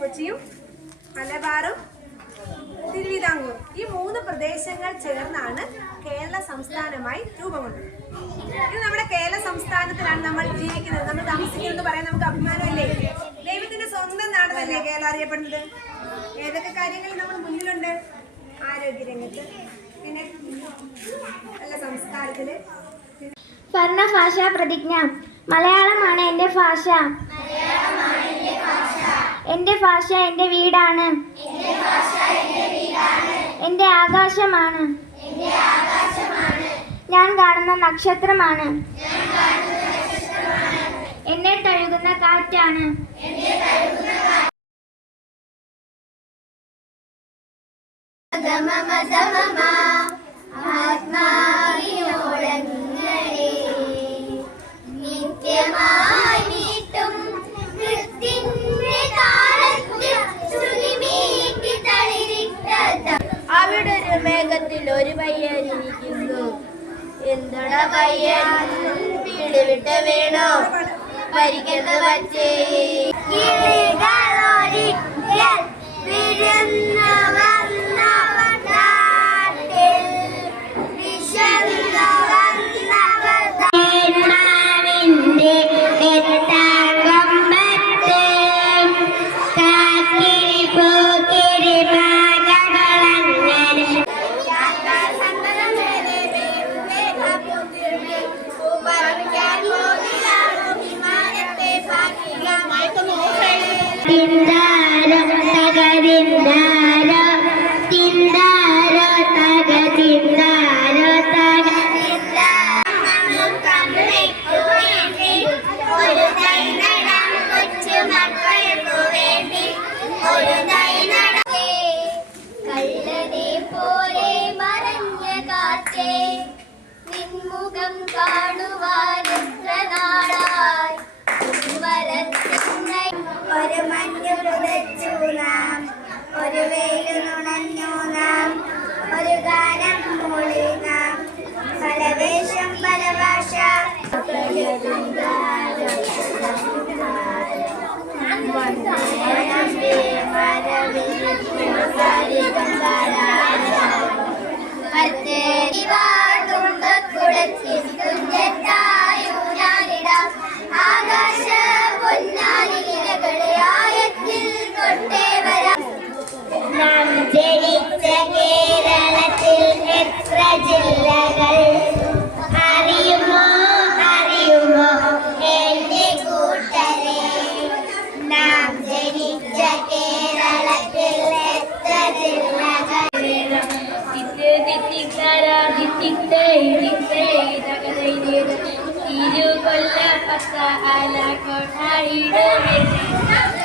കൊച്ചിയും മലബാറും തിരുവിതാംകൂർ. ഈ മൂന്ന് പ്രദേശങ്ങൾ ചേർന്നാണ് കേരള സംസ്ഥാനമായി രൂപം കൊണ്ടത് ഇത് നമ്മുടെ കേരള സംസ്ഥാനത്തിലാണ് നമ്മൾ ജീവിക്കുന്നത്. നമ്മൾ താമസിക്കുന്നത് എന്ന് പറയാൻ നമുക്ക് അഭിമാനമല്ലേ? ദൈവത്തിന്റെ സ്വന്തം നാടെന്നല്ലേ കേരളം അറിയപ്പെടുന്നത്? ഏതൊക്കെ കാര്യങ്ങൾ നമ്മൾ മുന്നിലുണ്ട്? ആരോഗ്യരംഗത്ത് പിന്നെ നല്ല സംസ്കാരത്തിൽ. ഭരണഭാഷാ പ്രതിജ്ഞ. മലയാളമാണ് എന്റെ ഭാഷ. എന്റെ ഭാഷ എന്റെ വീടാണ്. എന്റെ ആകാശമാണ്. ഞാൻ കാണുന്ന നക്ഷത്രമാണ്. എന്നെ തഴുകുന്ന കാറ്റാണ്. നിത്യമായി പയ്യൻ പിടിവിട്ട് വീണു. പരിക്കുന്ന പച്ചേ. കിളികളൊരിക്കൽ വിരുന്നു കാറ്റേ നിൻമുഖം കാണുവാൻ നാളായി? ഒരു മഞ്ഞു നുണച്ചു നാം. ഒരു വെയിൽ നുണഞ്ഞു I'm going the hospital. To go to the